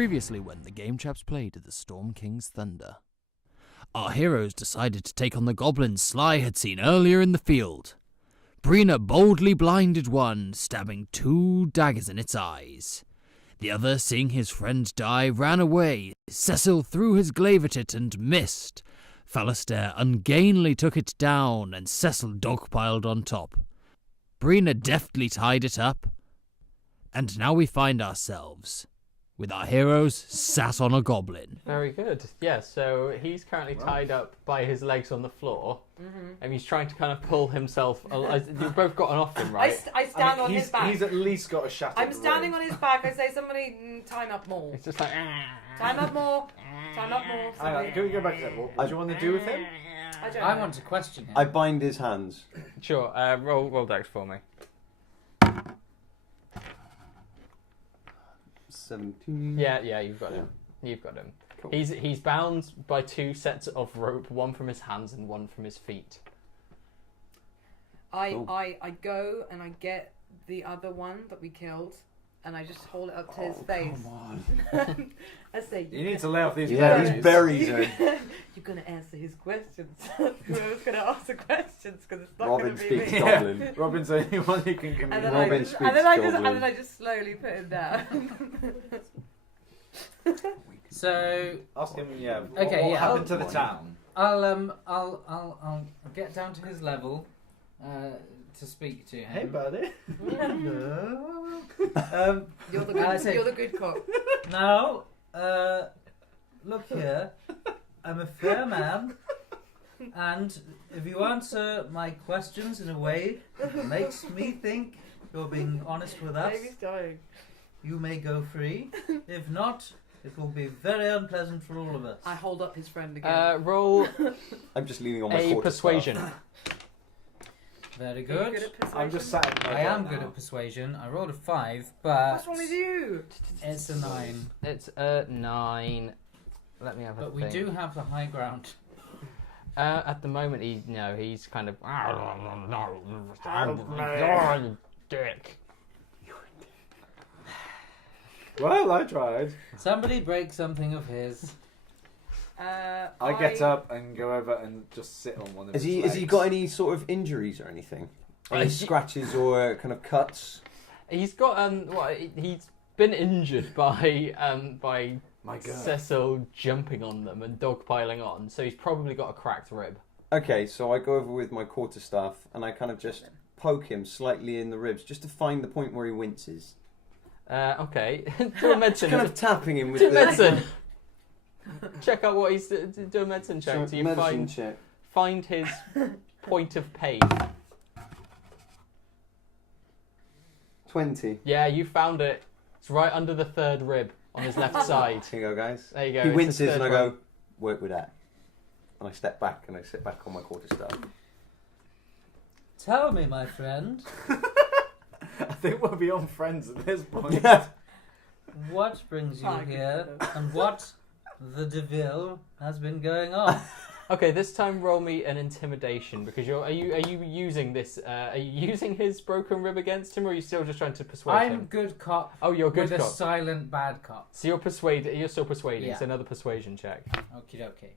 Previously when the Game Chaps played at the Storm King's Thunder. Our heroes decided to take on the goblins Sly had seen earlier in the field. Brina boldly blinded one, stabbing 2 daggers in its eyes. The other, seeing his friend die, ran away. Cecil threw his glaive at it and missed. Falastair ungainly took it down, and Cecil dogpiled on top. Brina deftly tied it up, and now we find ourselves with our heroes sat on a goblin. Very good. Yeah, so he's currently tied up by his legs on the floor, and he's trying to kind of pull himself. You've both gotten off him, right? I stand on his back. He's at least got a shattered I'm standing on his back. I say, somebody tie him up more. It's just like... Tie him up more. Tie him up more. Hang on, can we go back to that? What do you want to do with him? I want to question him. I bind his hands. Sure, roll dex for me. 17. Yeah, you've got him. You've got him. Cool. He's bound by 2 sets of rope, one from his hands and one from his feet. I go and I get the other one that we killed, and I just hold it up to his face. Come on. I say, You need to lay off these berries. These berries are... You're going to answer his questions. Whoever's going to ask the questions, because it's not Robin going to be speaks me. goblin. Yeah. Robin's the only one who can And communicate. then, Robin and speaks then I goblin. just slowly put him down. So Ask him, Okay, what yeah, happened to the town? I'll get down to his level to speak to him. Hey, buddy. You're the good cop. Now, look here. I'm a fair man, and if you answer my questions in a way that makes me think you're being honest with us, Baby's dying. you may go free. If not, it will be very unpleasant for all of us. I hold up his friend again. Roll I'm just leaning on my a quarter persuasion. Very Are you good. good at persuasion? I'm just sat in my I bed am now. good at persuasion. I rolled a 5, but What's wrong with you? it's a 9. It's a 9. Let me have a But we think. do have the high ground. At the moment, he's kind of... Dick. Well, I tried. Somebody break something of his. I get up and go over and just sit on one of Has his he legs. got any sort of injuries or anything? Any scratches or kind of cuts? He's got he's been injured by My God. Cecil jumping on them and dogpiling on, so he's probably got a cracked rib. Okay, so I go over with my quarterstaff and I kind of just poke him slightly in the ribs just to find the point where he winces. Okay, do a medicine. Kind of tapping him with do the... medicine. Check out what he's do a medicine check. So So you medicine check. find his point of pain. 20. Yeah, you found it. It's right under the 3rd rib on his left side. Here you go, guys. There you go. He it's his winces and I 3rd go, one. work with that. And I step back and I sit back on my quarterstaff. Tell me, my friend, I think we're beyond friends at this point. what brings you I here, can- and what the devil has been going on? Okay, this time roll me an intimidation because are you using this? Are you using his broken rib against him, or are you still just trying to persuade I'm him? good cop Oh, you're a good with cop. a silent bad cop. So you're still persuading. Yeah. So another persuasion check. Okie dokie.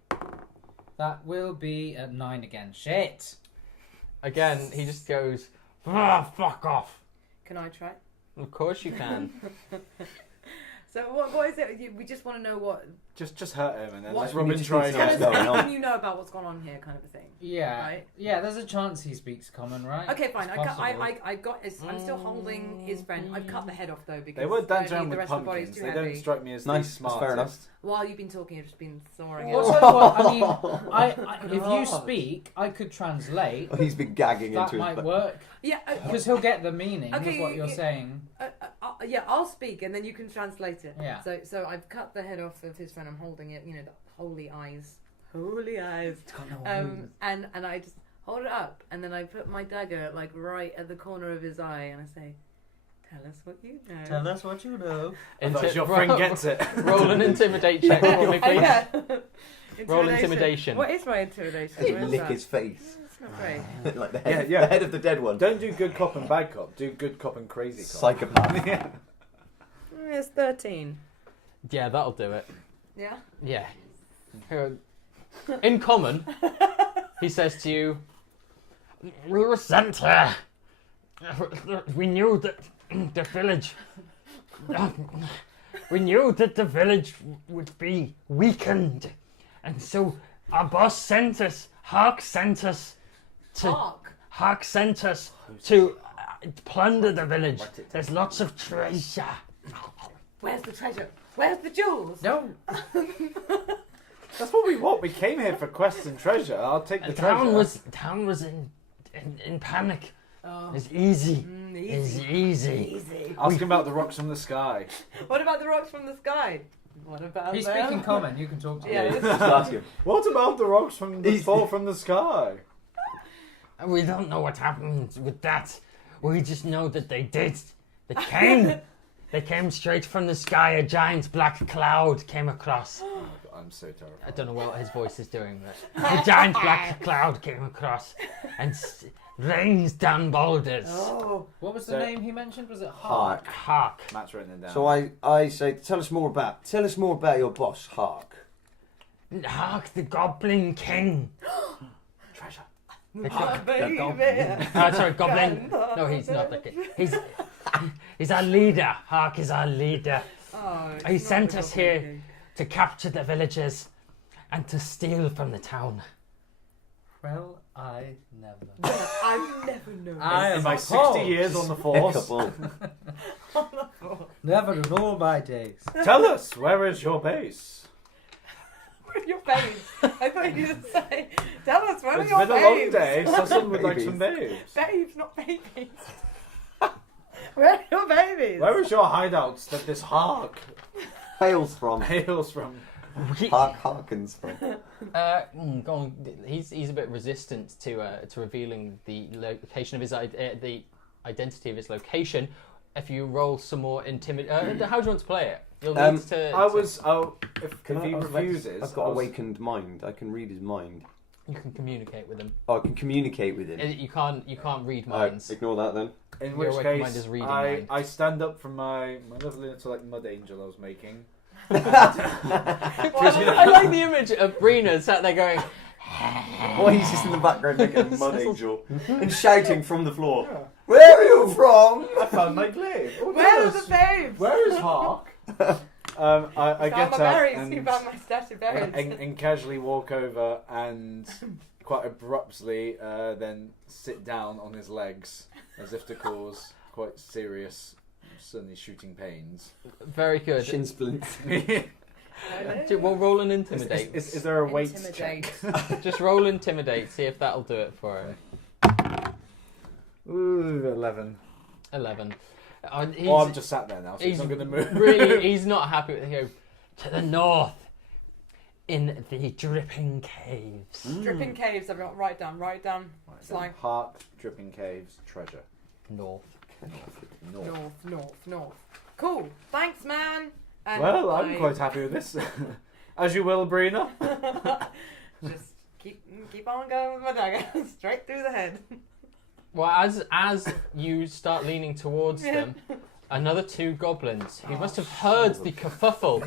That will be a 9 again. Shit! Again, he just goes, fuck off. Can I try? Of course you can. So what is it? We just want to know what... Just hurt him and then What- let Robin just try need to again. know what's going on. Anything you know about what's going on here, kind of a thing. Yeah. Right. Yeah, there's a chance he speaks common, right? Okay, fine. It's I possible. got. I'm still holding his friend. I've cut the head off though because They were dancing apparently around the with rest of the body's pumpkins. too They heavy. don't strike me as Nice, the that's smartest. fair enough. While you've been talking, I've just been sawing it. Well, off. tell you what, I mean, if you speak, I could translate. He's been gagging That into his... might work. Yeah. Because he'll get the meaning Okay, of what you're you- saying. Yeah, I'll speak and then you can translate it. Yeah. So I've cut the head off of his friend. I'm holding it. You know, the holy eyes. Holy eyes. And I just hold it up and then I put my dagger like right at the corner of his eye and I say, "Tell us what you know." Tell us what you know. I thought your friend gets it. Roll an intimidate check for me, please. Yeah. Roll intimidation. What is my intimidation? He'd Where is lick that? his face. It's not great. Like the head, Yeah. the head of the dead one. Don't do good cop and bad cop. Do good cop and crazy cop. Psychopath. Yeah. It's 13. Yeah, that'll do it. Yeah. Yeah. In common, he says to you, "We were sent here. We knew that the village. We knew that the village would be weakened, and so our boss sent us. Hark sent us to. Hark sent us to plunder the village. There's lots of treasure." Where's the treasure? Where's the jewels? No. That's what we want. We came here for quests and treasure. I'll take the treasure. Town was in panic. Oh. It's easy. Easy. It's easy. Easy. Ask him about the rocks from the sky. What about the rocks from the sky? What about He's them? speaking common. You can talk to Yeah, him. Just ask him. What about the rocks from the fall from the sky? We don't know what happened with that. We just know that they did. They came. They came straight from the sky. A giant black cloud came across. I'm so terrified. I don't know what his voice is doing, but a giant black cloud came across and rains down boulders. Oh. What was the So- name he mentioned? Was it Hark. Hark. Matt's written it down. So I say, tell us more about your boss, Hark. Hark, the Goblin King. treasure. The Baby. sorry, Goblin. No, he's not the king. He's our leader. Hark is our leader. Oh, it's He not sent the us Goblin here King. to capture the villagers and to steal from the town. Well, I never. I never know. I In am my appalled. 60 years on the force, Couple. Never in all my days. tell us, where is your base? Where are your babes? I thought you were going to say, tell us, where are It's your been a long babes? day, so someone would like Babies. some babes. Babes, not babies. Where are your babies? Where is your hideouts that this Hark Hails from. hails from? Hark harkens from. Go on. He's a bit resistant to revealing the location of his the identity of his location. If you roll some more intimidate, how do you want to play it? You'll need to. If Can he I- refuses, I've got awakened mind. I can read his mind. You can communicate with him. Oh, I can communicate with him. You can't read Oh, minds. ignore that then. In Your which awakened mind case, is reading I mind. I stand up from my lovely little like mud angel I was making. I like the image of Brina sat there going, Or he's just in the background making a mud angel and shouting from the floor. Where are you from? I found my glaive. Oh, Where are yes. the babes? Where is Hark? I Found get my up berries. You and, found my stash of berries. and casually walk over and quite abruptly then sit down on his legs as if to cause quite serious, suddenly shooting pains. very good. Shin splints. We'll roll an intimidate. Is there a weight check? Intimidate. Just roll intimidate, see if that'll do it for him. Ooh, 11. 11. I'm just sat there now, so he's not going to move. Really, he's not happy with it. He goes, to the north, in the dripping caves. Dripping caves, everyone. Write down. Slang. Hark, dripping caves, treasure. North. North. Cool. Thanks, man. And Well, I'm quite happy with this. As you will, Brina. Just keep on going with my dagger. Straight through the head. Well, as you start leaning towards them, another two goblins who must have heard the kerfuffle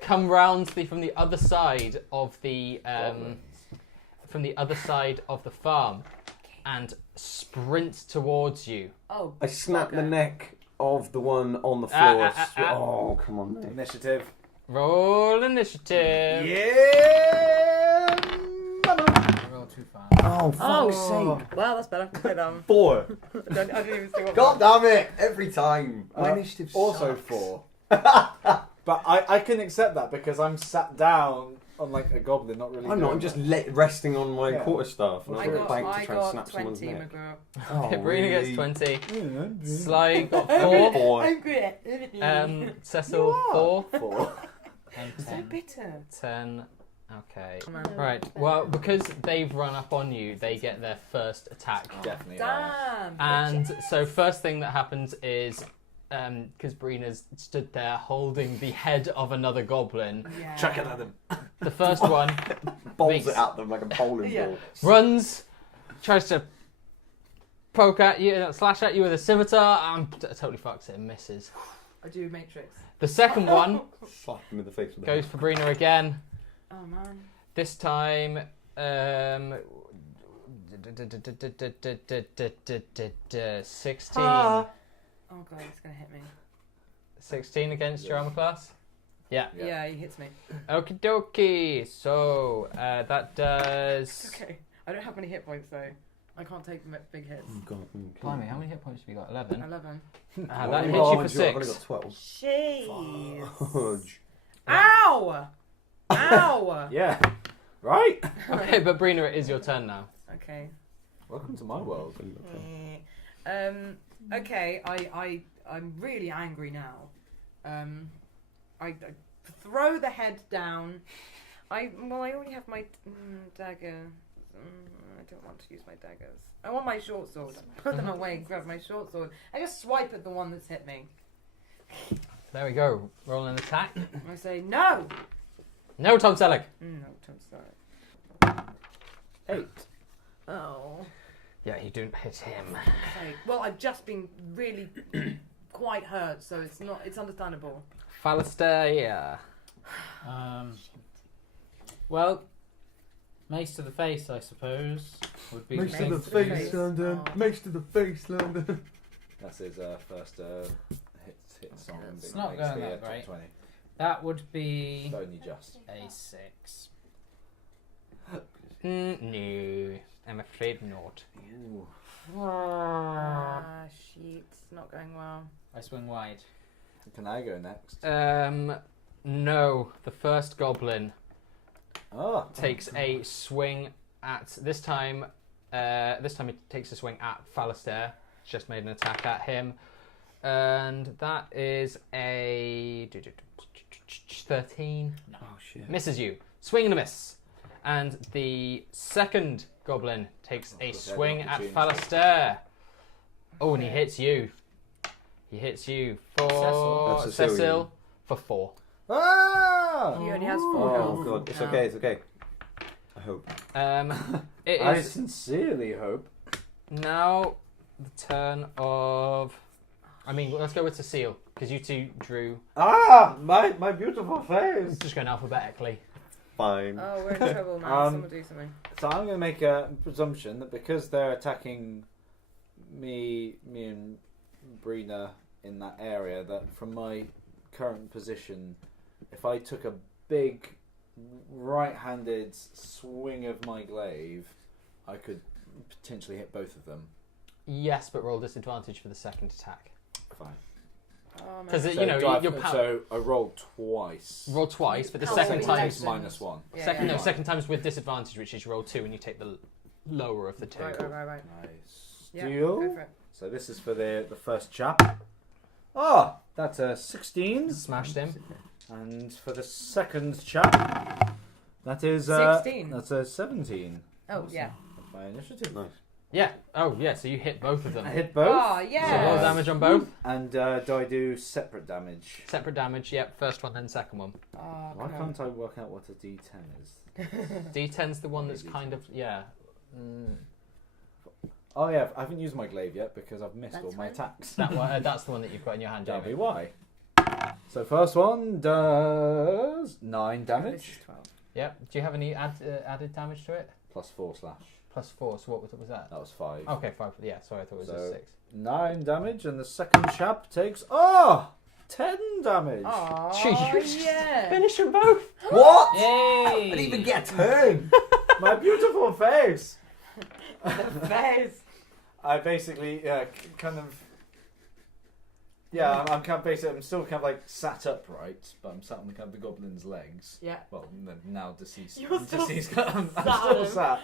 come round from the other side of the farm and sprint towards you. Oh. I snap the neck of the one on the Ah, floor. Oh, come on, mate. Initiative. Roll initiative. Yeah! Roll too fast. Oh, fuck's Oh. sake. Well, that's better. Okay, 4. I didn't even see what. God damn it! Every time. My initiative Also sucks. 4. But I can accept that because I'm sat down on like a goblin, not really. I'm not. I'm just resting on my Yeah. quarterstaff. And I I've got a got, bank to I try and got snap someone's 20, neck. McGraw. Oh, Brina gets really? 20. doing. Sly got 4. 4. great. Cecil 4. 4. And So 10. bitter. 10. Okay. Come on. Right. Well, because they've run up on you, they get their first attack. Definitely. Damn. And so first thing that happens is, because Brina's stood there holding the head of another goblin, Yeah. Chuck it at them. the first one Bowls Makes- it at them like a bowling Yeah. ball. runs, tries to poke at you, slash at you with a scimitar, and totally fucks it and misses. I do Matrix. The second one Slap him in the face with goes for Brina again. Oh man. This time, 16. Oh god, it's gonna hit me. 16 against your armor class? Yeah. Yeah, he hits me. Okie dokie. So, that does... Okay. I don't have any hit points though. I can't take big hits. Oh, God. Blimey, how many hit points have you got? 11? 11. That hits you for 6. I've only got 12. Jeez. Fudge. Ow! Ow! Yeah. Right. Okay, but Brina, it is your turn now. Okay. Welcome to my world. Okay, I'm really angry now. I throw the head down. I already have my dagger. I don't want to use my daggers. I want my short sword. Put them away, grab my short sword. I just swipe at the one that's hit me. There we go. Roll an attack. I say, no! No, Tom Selleck. No, don't start. 8. Oh. Yeah, you don't hit him. Okay. Well, I've just been really quite hurt, so it's understandable. Fallister, yeah. Well, mace to the face, I suppose, would be Mace the to thing the to face. do. London. Mace to the face, London. That's his first hit song. It's not going that top great. 20. That would be It's only just. a 6. No, I'm afraid not. Ooh. Shit. It's not going well. I swing wide. Can I go next? No. The first goblin Oh. takes a swing at this time. This time it takes a swing at Fallister. It's just made an attack at him, and that is a 13. Oh, shit. Misses you. Swing and a miss. And the second goblin takes a swing at Fallister. Oh, and he hits you. He hits you for Cecil. That's Cecil for 4. Ah! He only has 4 health. Oh, God. It's now. okay, it's okay. I hope. It I is sincerely hope. now the turn of. I mean, let's go with Cecile because you two drew. Ah! My beautiful face! Just going alphabetically. Fine. Oh, we're in trouble, man. Someone do something. So I'm going to make a presumption that because they're attacking me and Brina in that area, that from my current position, if I took a big right-handed swing of my glaive, I could potentially hit both of them. Yes, but roll disadvantage for the second attack. Fine. Oh, Because man. you know your so I rolled twice. roll twice, but the Oh, second so time it's Minus 1. Yeah, second yeah. no second time's with disadvantage, which is you roll 2 and you take the lower of the 2. Right. I Yeah, steal. go for it. So this is for the first chap. Oh, that's a 16. Smashed him. And for the second chap, that is 16. That's a 17. Oh, yeah. That's my initiative. Nice. Yeah. Oh, yeah. So you hit both of them. I hit both. Oh, So yeah. roll damage on both. And do I do separate damage? Separate damage. Yep. First one, then second one. Oh, Why come on. can't I work out what a D10 is? D10's the one that's kind of Oh yeah, I haven't used my glaive yet because I've missed That's all my fine. attacks. that one. That's the one that you've got in your hand, That'll be Jamie. why. So first one does 9 This damage. is 12. Yep. Do you have any added damage to it? Plus 4 slash. Plus 4. So what was that? That was 5. Okay, 5. Yeah. Sorry, I thought it was So- a 6. 9 damage, and the second chap takes 10 damage. Oh, Jeez. yeah. Finish them both. What? Yay! I didn't even get a turn. My beautiful face. The face. I basically kind of. Yeah, I'm kind of basically. I'm still kind of like sat upright, but I'm sat on the kind of the goblin's legs. Yeah. Well, now deceased. You're still deceased. I'm sat still on him. sat,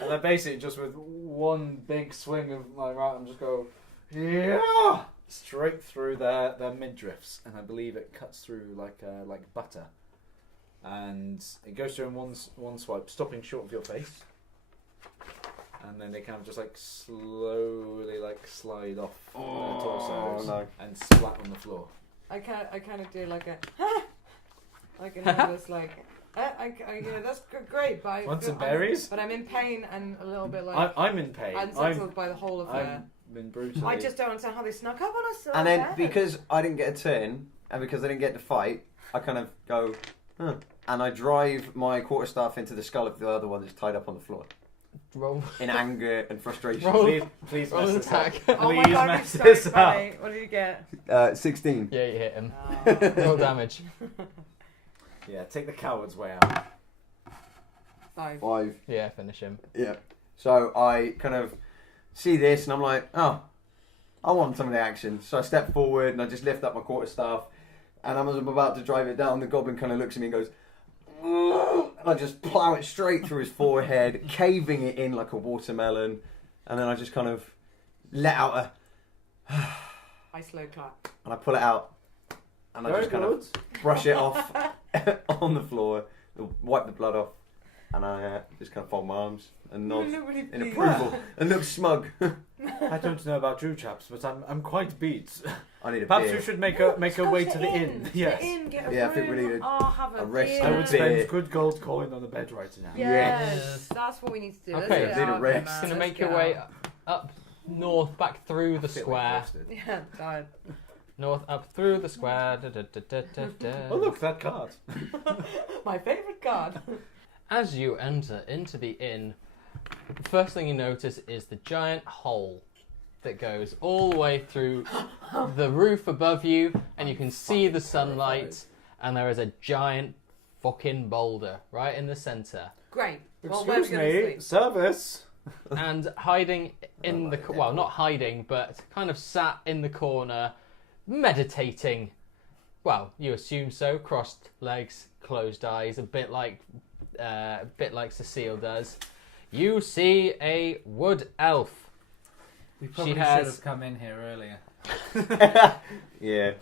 and then basically just with one big swing of my right, I'm just go, yeah, straight through their midriffs, and I believe it cuts through like butter, and it goes through in one swipe, stopping short of your face. And then they kind of just like slowly like slide off their torsos no. and splat on the floor. I kind of do like a, like a nervous like, that's great, but Want some berries? But I'm in pain and a little bit like I'm in pain. unsettled by the whole affair. been brutally. I just don't understand how they snuck up on us. So And then bad. because I didn't get a turn, and because I didn't get to fight, I kind of go, huh. And I drive my quarterstaff into the skull of the other one that's tied up on the floor. Roll. In anger and frustration. Roll. Please Roll mess an this up. attack. Oh my Please god, mess it's this so up. funny. What did you get? 16. Yeah, you hit him. Oh. Roll damage. Yeah, take the coward's way out. 5. 5. Yeah, finish him. Yeah. So I kind of see this and I'm like, oh, I want some of the action. So I step forward and I just lift up my quarterstaff and as I'm about to drive it down, the goblin kind of looks at me and goes, "Ugh," and I just plow it straight through his forehead, caving it in like a watermelon. And then I just kind of let out I slow clap. and I pull it out and I just kind of brush it off on the floor, wipe the blood off, and I just kind of fold my arms and nod in approval and look smug. I don't know about you, chaps, but I'm quite beat. I need a Perhaps beer. we should make a way to the inn. Yes. The inn, get a Yeah, I think we room. need a- Oh, have a rest beer. I would beer. spend good gold coin on the bed right now. Yes, that's what we need to do. Okay, Let's need get a out, rest. man. Gonna Let's make get your way out. up north, back through the Feel square. exhausted. Yeah, tired. North, up through the square. Da, da, da, da, da, da. Oh look, that card. My favourite card. As you enter into the inn, the first thing you notice is the giant hole that goes all the way through the roof above you, and you can see the sunlight, and there is a giant fucking boulder right in the centre. Great. Well, where are we Excuse going to me, sleep? service. And hiding in the... Well, not hiding, but kind of sat in the corner, meditating. Well, you assume so. Crossed legs, closed eyes, a bit like Cecile does. You see a wood elf. We probably should has- have come in here earlier. Yeah.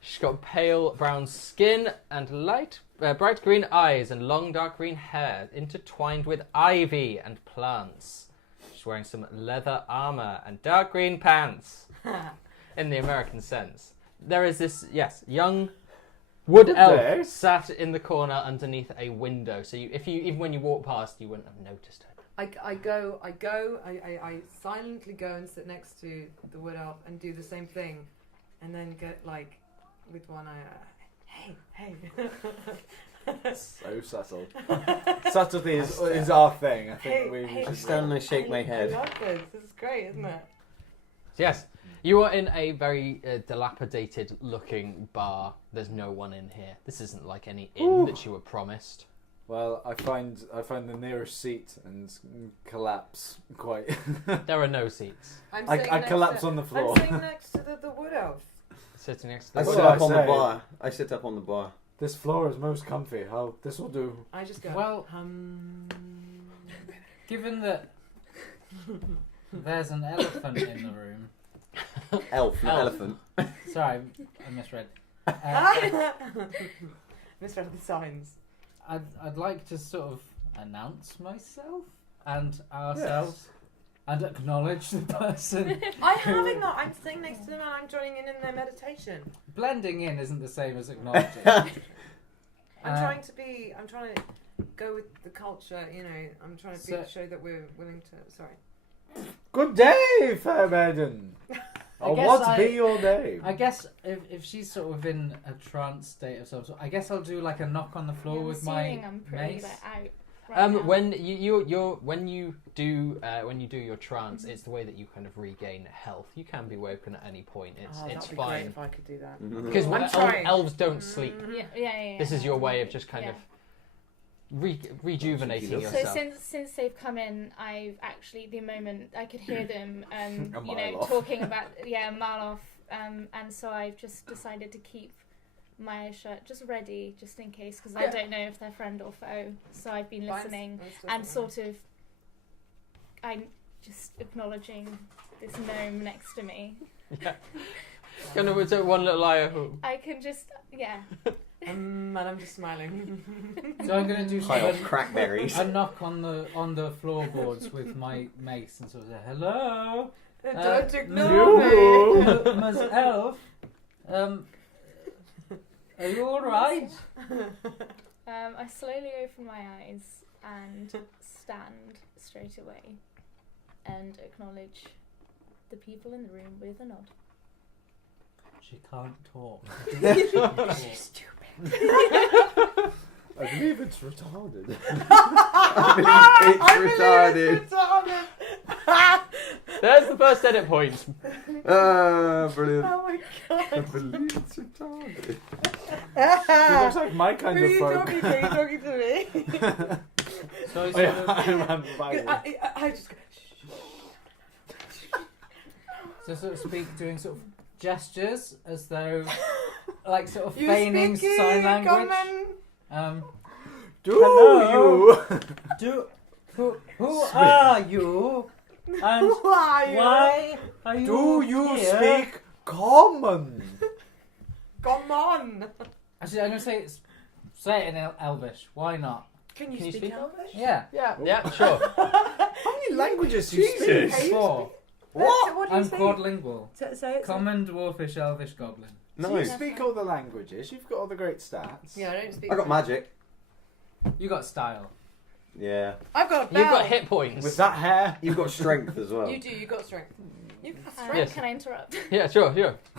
She's got pale brown skin and bright green eyes and long dark green hair intertwined with ivy and plants. She's wearing some leather armor and dark green pants in the American sense. There is this, young wood Good elf day. sat in the corner underneath a window. So even when you walk past, you wouldn't have noticed her. I silently go and sit next to the wood elf and do the same thing, and then get like with one eye. Hey. So subtle. Subtlety is our thing. I think we I should. stand and I shake my I head. love this. This is great, isn't it? Yes, you are in a very dilapidated looking bar. There's no one in here. This isn't like any inn that you were promised. Well, I find the nearest seat and collapse quite. There are no seats. I'm I sitting next collapse to, on the floor. I'm sitting next to the wood elf. Sitting next to I the sit What do up I on the say? bar. I sit up on the bar. This floor is most comfy. How this will do. I just go. Well, given that there's an elephant in the room. Elf, not Elf. elephant. Sorry, I misread. Misread the signs. I'd like to sort of announce myself and ourselves and acknowledge the person. I haven't got. I'm sitting next to them and I'm joining in their meditation. Blending in isn't the same as acknowledging. I'm trying to go with the culture. You know, I'm trying to show that we're willing to. Sorry. Good day, fair maiden. I guess What be your name? I guess if she's sort of in a trance state of some sort, I guess I'll do like a knock on the floor with my I'm pretty mace. like out. Right now. when you do your trance, it's the way that you kind of regain health. You can be woken at any point. It's That'd be fine. great if I could do that. Because I'm trying. elves don't sleep. Yeah. This is your way of just kind Yeah. of rejuvenating So yourself. So since they've come in, I've actually the moment I could hear them, A you mile know, off. talking about a mile off, and so I've just decided to keep my shirt just ready, just in case, because I Yeah. don't know if they're friend or foe. So I've been Fine. listening Let's do and something. sort of, I'm just acknowledging this gnome next to me. Kind of it's one little eye. I can just And I'm just smiling. So I'm going to do sort Pile of of crackberries. a knock on the floorboards with my mace and sort of say, hello, Don't ignore me. Ms. Elf. Are you all right? I slowly open my eyes and stand straight away and acknowledge the people in the room with a nod. She can't talk. I believe it's retarded. I believe it's retarded. There's the first edit point. Brilliant. Oh my I god. believe it's retarded. It looks like my kind Who are of you folk. talking to? Are you talking to me? So Oh, sort yeah, of, I just go, so sort of speak, doing sort of gestures as though, like sort of you feigning speaking, sign language. come Do Hello? you? Who are you? And Who are you? why are you Do you here? speak common? Come on. Actually, I'm gonna say it in Elvish. Why not? Can you Can you speak speak Elvish? Yeah. Yeah, sure. How many languages do you Jesus. speak? 4. What do you I'm say? quadlingual. Say it. Common, dwarfish, elvish, goblin. So you Nice. speak all the languages. You've got all the great stats. Yeah, I don't speak. I got magic. You got style. Yeah. I've got a bell. You've got hit points. With that hair. You've got strength as well. You do. You got strength. You got strength. Yes. Can I interrupt? Yeah, sure.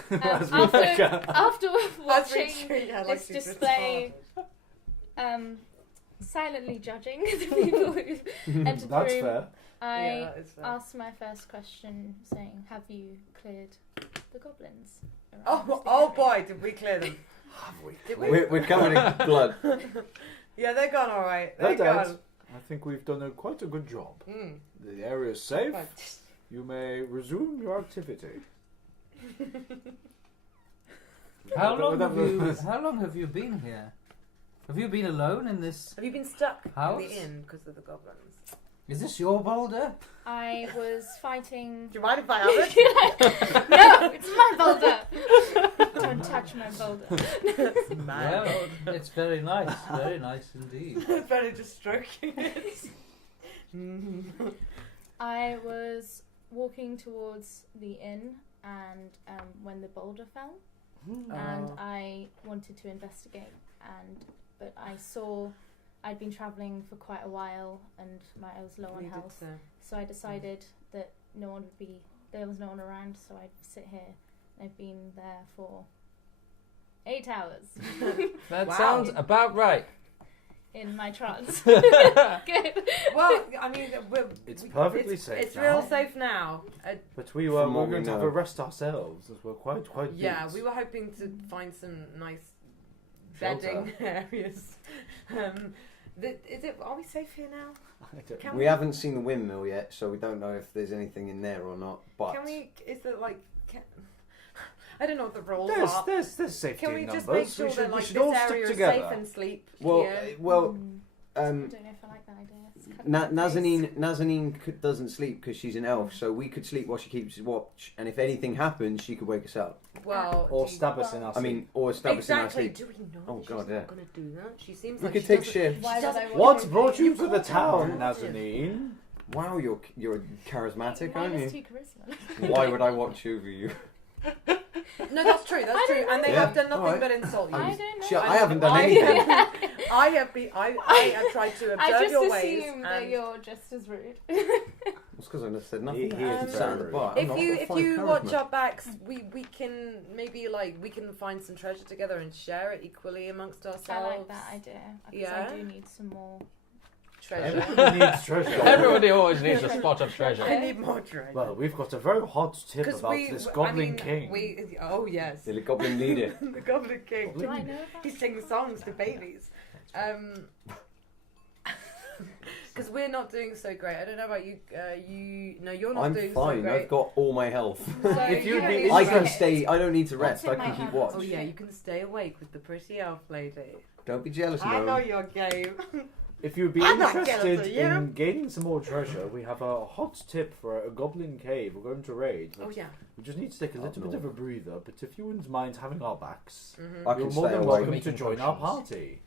As after, Rebecca. after As we watching treat her like this she's display, silently judging the people who've entered the That's room, fair. I Yeah, that is fair. asked my first question saying, have you cleared the goblins? around Oh, this oh area?" boy, did we clear them? Did we? We're covered in blood. Yeah, they're gone all right. No They're doubt. gone. I think we've done quite a good job. Mm. The area is safe. Fine. You may resume your activity. How long have you been here? Have you been alone in this? Have you been stuck House? in the inn because of the goblins? Is this your boulder? I was fighting. Do you mind if I have it? No, it's my boulder. Don't touch my boulder. Man. Well, it's very nice. Very nice indeed. Better just stroking it. I was walking towards the inn, and when the boulder fell, and I wanted to investigate, but I saw I'd been travelling for quite a while, and I was low on You did health, so. so I decided that there was no one around, so I'd sit here. I've been there for 8 hours That Wow. sounds about right. in my trance. Good. Well, I mean, It's perfectly safe It's now. real safe now. But we From were what we going to have know. a rest ourselves as we're quite Yeah, beat. we were hoping to find some nice Shelter. bedding areas. Are we safe here now? I don't Can We haven't seen the windmill yet, so we don't know if there's anything in there or not. But Can we? Is it like? I don't know what the rules There's are. safety Can we in just numbers. make sure we should, that we like should this all stick area is together. safe and sleep well, here? well, I don't know if I like that idea. It's kind of Nazanin doesn't sleep because she's an elf, so we could sleep while she keeps watch, and if anything happens, she could wake us up. Well, Or do you- stab us in our I sleep. mean, or stab us in our exactly. sleep. Do we know? Oh, that God, she's yeah. not gonna do that. She seems We like could she take doesn't- shifts. Why would I want What to brought you to You the can't town, do it. Nazanin? Wow, you're charismatic, aren't Minus you? 2 charisma. Why would I watch over you? No, that's true. That's true. And they Yeah. have done nothing Alright. but insult you. I don't know. Shit, I haven't done I- anything. I have tried to I observe just your ways. assume that and you're just as rude. It's because I just said nothing. He is Sat at the very bar. I'm If not you gonna if find you charisma. watch our backs, we can maybe we can find some treasure together and share it equally amongst ourselves. I like that idea. Because Yeah? I do need some more. Treasure. Everybody needs treasure. Everybody always needs a spot of I treasure. need more treasure. Well, we've got a very hot tip 'Cause about this Goblin King. Oh yes, The goblin leader. the Goblin King. Do I know about He sings songs to babies. Because we're not doing so great. I don't know about you. No, you're not I'm doing fine. so great. I've got all my health. So If you you'd don't be need I to can rest. stay. I don't need to rest. What's I in can my keep house? watch. Oh yeah, you can stay awake with the pretty elf lady. Don't be jealous, I know no. your game. If you'd be I'm not interested jealous of you. in gaining some more treasure, we have a hot tip for a goblin cave. We're going to raid. Oh yeah. We just need to take a little bit of a breather, but if you wouldn't mind having our backs, Mm-hmm. I you're can more stay than awake. welcome to Making join our potions. party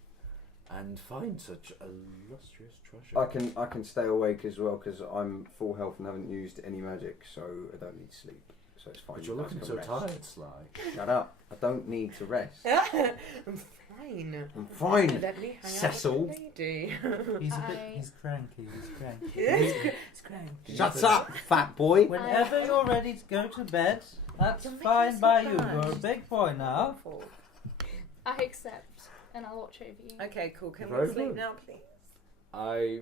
and find such illustrious treasure. I can stay awake as well because I'm full health and haven't used any magic, so I don't need sleep. So it's fine. But you're You guys looking can so rest. tired, Sly. Shut up! I don't need to rest. I'm fine. I'm fine. Let me hang Cecil. out with the lady. He's a bit. I- He's cranky. He's cranky. It's cranky. Shut up, fat boy. Whenever you're ready to go to bed, that's You're making fine us by look you. bad. You're a big boy now. Awful. I accept, and I'll watch over you. Okay, cool. Can Very we sleep good. now, please? I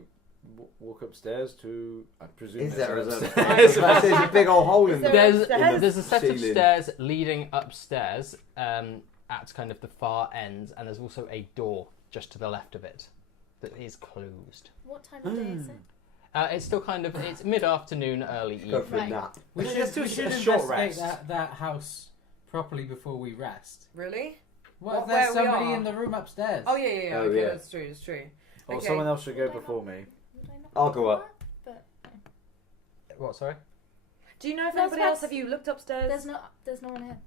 walk upstairs to. I presume Is there there's there's a big old hole in Is the there- There's a set of ceiling. stairs leading upstairs at kind of the far end, and there's also a door just to the left of it that is closed. What time of day is it? It's still kind of, it's mid-afternoon, early Go evening. for a Right. nap. We Let's should, do we a should short investigate rest. that house properly before we rest. Really? What if Where there's we somebody are? in the room upstairs? Oh yeah. Oh, Okay, yeah. that's true. That's true. Or Okay. someone else should go before me. Would I not I'll do go up. that? But What, sorry? Do you know if There's anybody else? best- Have you looked upstairs? there's no one here.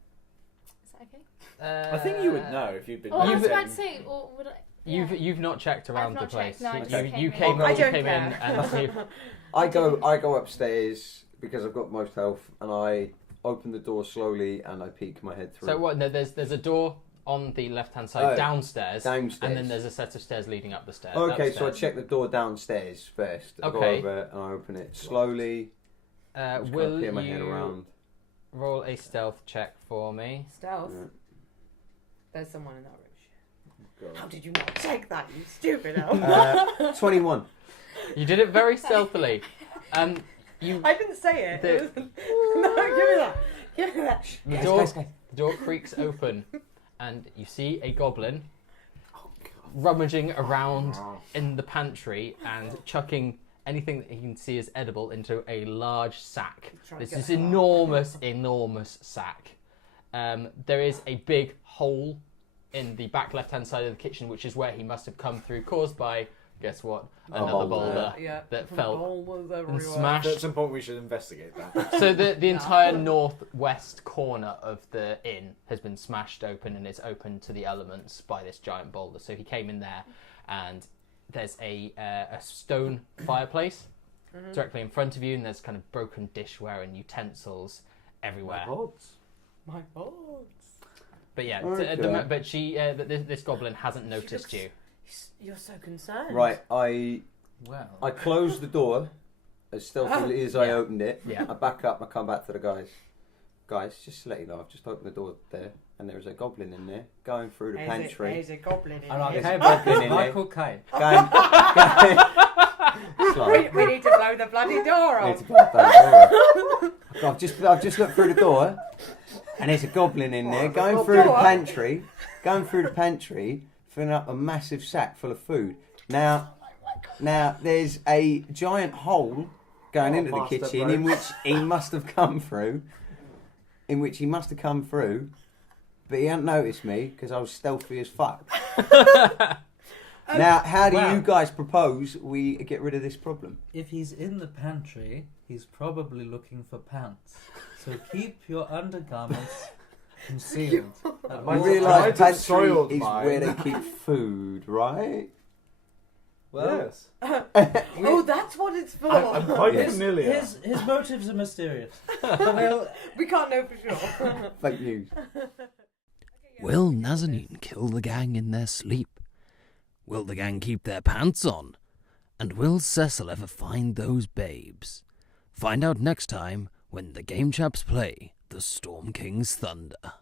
Is that okay? I think you would know if you'd been. Oh, I was You've- about to say, or would I? Yeah. You've not checked around not the place. checked, no, I You- just you came came, in. I you don't came in care. and you, I go upstairs because I've got most health, and I open the door slowly and I peek my head through. so what? No, there's a door on the left-hand side Oh, downstairs, downstairs. and then there's a set of stairs leading up the stairs. Okay, so I upstairs. check the door downstairs first. I go Okay. over and I open it slowly. Just Will peer my head you around. roll a stealth check for me? Stealth. Yeah. There's someone in that room. God. How did you not check that, you stupid elf? 21. You did it very stealthily. You I didn't say it. The- It was... No, give me that. Give me that. the door creaks open, and you see a goblin rummaging around in the pantry and chucking anything that he can see as edible into a large sack. Trying to It's get this the hell out. enormous sack. There is a big hole in the back left-hand side of the kitchen, which is where he must have come through, caused by, guess what, another boulder Yeah. that fell Boulders and everywhere. smashed. At some point, we should investigate that. So the entire northwest corner of the inn has been smashed open, and it's open to the elements by this giant boulder. So he came in there, and there's a stone fireplace directly in front of you, and there's kind of broken dishware and utensils everywhere. My balls. But yeah, Okay. but this goblin hasn't noticed you. You're so concerned. Right, I Well, close the door as stealthily as I Yeah. opened it. Yeah. I back up, I come back to the guys. Guys, just to let you know, I've just opened the door there, and there's a goblin in there, going through the pantry. There's a goblin in and I here. There's came a goblin in there. Michael Caine. Going, We need to blow the bloody door Need off. to put that door up. I've just looked through the door, and there's a goblin in there going through the pantry, filling up a massive sack full of food. Now there's a giant hole going into the master kitchen bloke. in which he must have come through. But he hadn't noticed me because I was stealthy as fuck. Now, how do Wow. you guys propose we get rid of this problem? If he's in the pantry, he's probably looking for pants. So keep your undergarments concealed. at Might You all have- realise might have pantry soiled is mine. where they keep food, right? Well, Yes. Oh, that's what it's for. I'm quite Yes. familiar. his motives are mysterious. Well, We can't know for sure. Fake news. Will Nazanin kill the gang in their sleep? Will the gang keep their pants on? And will Cecil ever find those babes? Find out next time when the Game Chaps play the Storm King's Thunder.